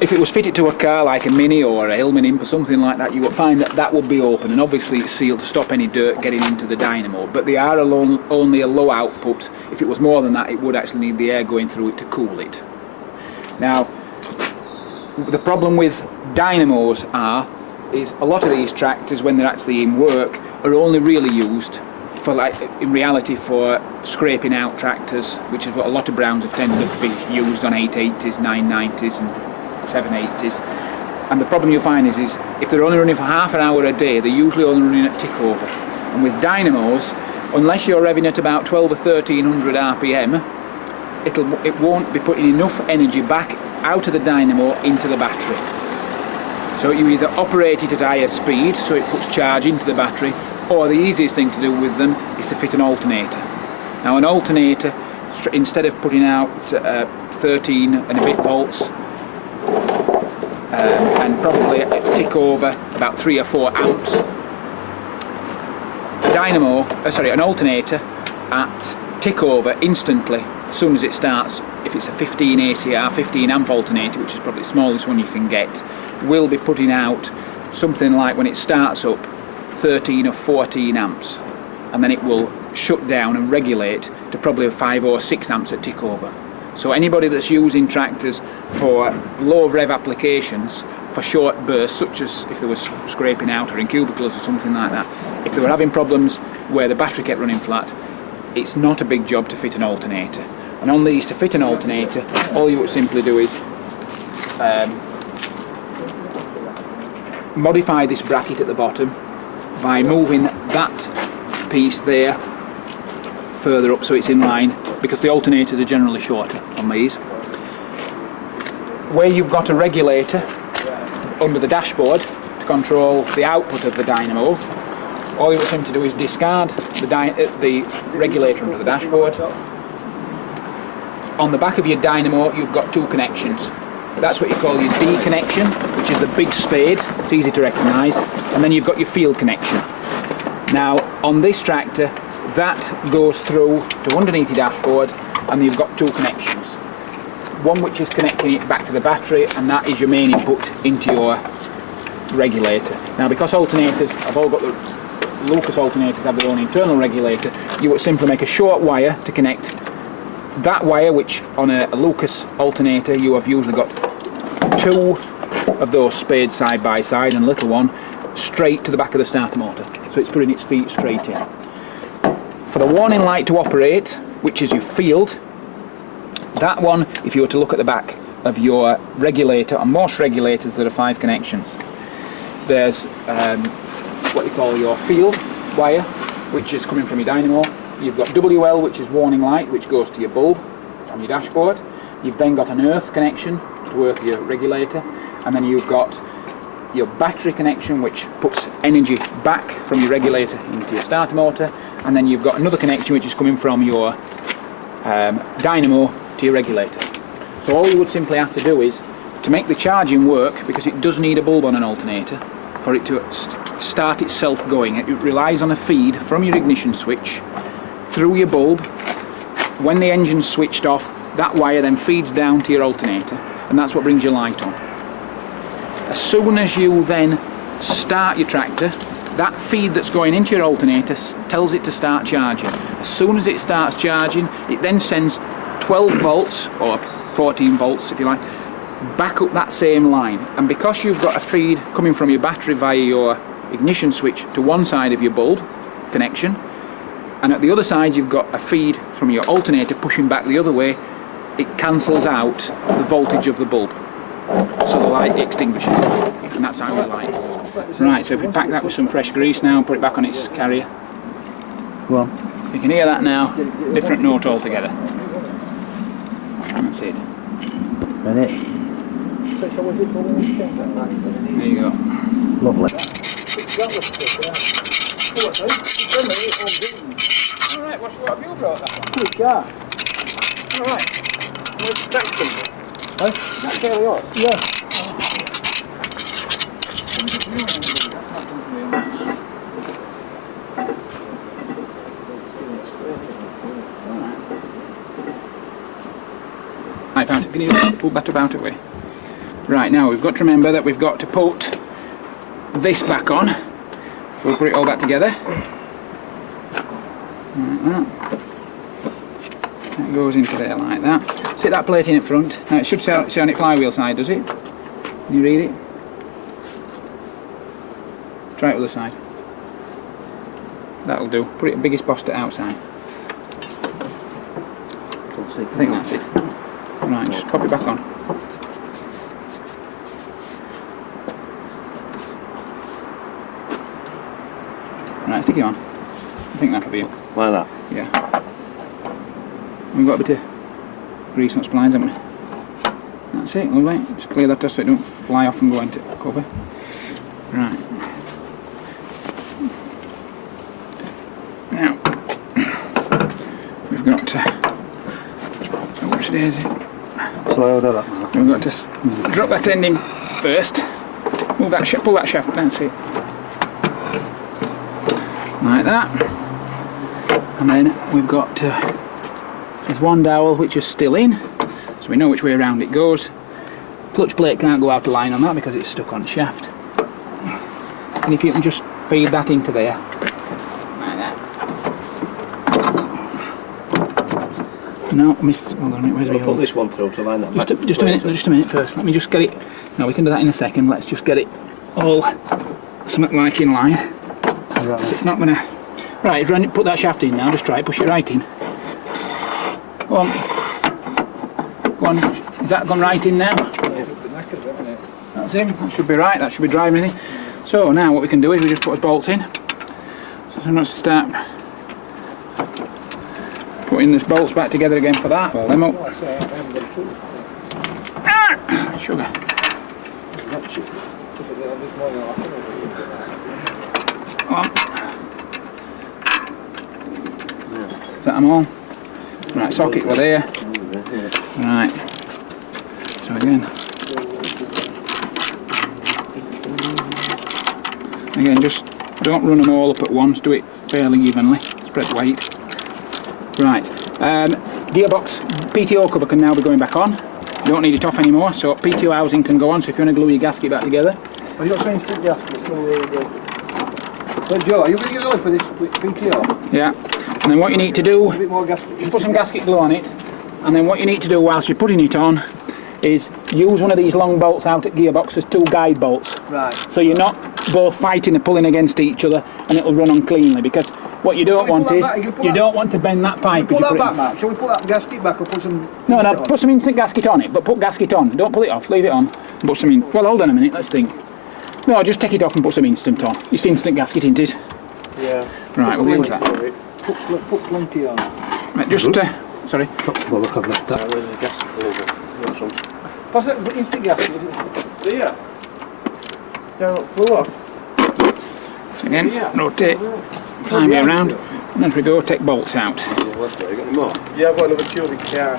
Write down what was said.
if it was fitted to a car like a Mini or a Hillman Imp or something like that, you would find that that would be open, and obviously it's sealed to stop any dirt getting into the dynamo, but they are only a low output. If it was more than that, it would actually need the air going through it to cool it. Now, the problem with dynamos is a lot of these tractors, when they're actually in work, are only really used for, like, in reality, for scraping out tractors, which is what a lot of Browns have tended to be used on 880s, 990s and 780s. And the problem you'll find is if they're only running for half an hour a day, they're usually only running at tick over. And with dynamos, unless you're revving at about 12 or 1300 RPM, it won't be putting enough energy back out of the dynamo into the battery. So you either operate it at higher speed, so it puts charge into the battery, or the easiest thing to do with them is to fit an alternator. Now, an alternator, instead of putting out 13 and a bit volts, and probably a tick over about 3 or 4 amps, an alternator at tick over instantly as soon as it starts, if it's a 15 ACR, 15 amp alternator, which is probably the smallest one you can get, will be putting out something like, when it starts up, 13 or 14 amps, and then it will shut down and regulate to probably 5 or 6 amps at tick over. So anybody that's using tractors for low rev applications, for short bursts, such as if they were scraping out or in cubicles or something like that, if they were having problems where the battery kept running flat, it's not a big job to fit an alternator. And on these, to fit an alternator, all you would simply do is modify this bracket at the bottom by moving that piece there further up so it's in line, because the alternators are generally shorter on these. Where you've got a regulator under the dashboard to control the output of the dynamo, all you would simply do is discard the regulator under the dashboard. On the back of your dynamo, you've got 2 connections. That's what you call your D connection, which is the big spade. It's easy to recognise. And then you've got your field connection. Now, on this tractor, that goes through to underneath your dashboard, and you've got 2 connections. One which is connecting it back to the battery, and that is your main input into your regulator. Now, because alternators have all got Lucas alternators have their own internal regulator, you would simply make a short wire to connect that wire, which on a Lucas alternator you have usually got 2 of those spades side by side and a little one straight to the back of the starter motor, so it's putting its feet straight in. For the warning light to operate, which is your field, that one, if you were to look at the back of your regulator, on most regulators there are 5 connections. There's what you call your field wire, which is coming from your dynamo. You've got WL, which is warning light, which goes to your bulb on your dashboard. You've then got an earth connection to earth your regulator, and then you've got your battery connection, which puts energy back from your regulator into your starter motor, and then you've got another connection which is coming from your dynamo to your regulator. So all you would simply have to do is, to make the charging work, because it does need a bulb on an alternator for it to start itself going, it relies on a feed from your ignition switch through your bulb. When the engine's switched off, that wire then feeds down to your alternator, and that's what brings your light on. As soon as you then start your tractor, that feed that's going into your alternator tells it to start charging. As soon as it starts charging, it then sends 12 volts, or 14 volts if you like, back up that same line. And because you've got a feed coming from your battery via your ignition switch to one side of your bulb connection, and at the other side you've got a feed from your alternator pushing back the other way, it cancels out the voltage of the bulb, so the light extinguishes, and that's how the light goes. Right, so if we pack that with some fresh grease now and put it back on its carrier, well, you can hear that now, different note altogether. That's it. Ready? There you go. Lovely. Alright, what have you brought that one? Good car. Alright. Where's the crack from? Huh? That's fairly yours? Yeah. Right, can you pull that about it way? Right, now we've got to remember that we've got to put this back on. So we'll put it all back together. Like that. That goes into there like that. Sit that plate in at front. Now it should say on it flywheel side, does it? Can you read it? Try it other side. That'll do. Put it biggest post outside. I think that's it. Right, just pop it back on. Right, stick it on. I think that'll be it. Like that? Yeah. We've got a bit of grease on splines, haven't we? That's it, lovely. Just clear that off so it don't fly off and go into cover. Right. Now, we've got to... What's daisy? Slow down that. We've got to drop that end in first. Move that pull that shaft, that's it. Like that. And then we've got there's one dowel which is still in, so we know which way around it goes. Clutch plate can't go out of line on that because it's stuck on the shaft. And if you can just feed that into there, like that. No, missed. Hold on a minute, where's my Put this one through to line that. just a minute first. Let me just get it. No, we can do that in a second. Let's just get it all something like in line. Right. So it's not gonna. Right, put that shaft in now. Just try it. Push it right in. Go on. Go on. Is that gone right in now? That's him. That should be right. That should be driving in. So now what we can do is we just put his bolts in. So I'm going to start putting the bolts back together again for that. Pull them up. Ah! Sugar. On. Is that them all? Right, socket were there. Right. So again, just don't run them all up at once. Do it fairly evenly. Spread the weight. Right. Gearbox PTO cover can now be going back on. You don't need it off anymore, so PTO housing can go on. So if you want to glue your gasket back together. Have you got some instant gasket? It's not really good. So Joe, are you going to use for this PTO? Yeah. And then what you need to do, A bit more gasket. just put some gasket glue on it. And then what you need to do whilst you're putting it on is use one of these long bolts out at gearbox. There's 2 guide bolts. Right. So you're not both fighting and pulling against each other, and it'll run on cleanly. Because what you don't want is you don't want to bend that pipe. Pull as you that put back, it Mark. Shall we put that gasket back or put some... No, put some instant gasket on it, but put gasket on. Don't pull it off. Leave it on. And put some in. Well, hold on a minute. Let's think. No, just take it off and put some instant on. It's instant gasket, isn't it? Yeah. Right, we'll use that. Put plenty on. Right, just sorry. Well, look, I've left that. There's a gasket over. Pass it, instant gasket, is it? Yeah. Down up floor. So again, rotate, climb it around, and as we go, take bolts out. Yeah, I've got another tube in the car.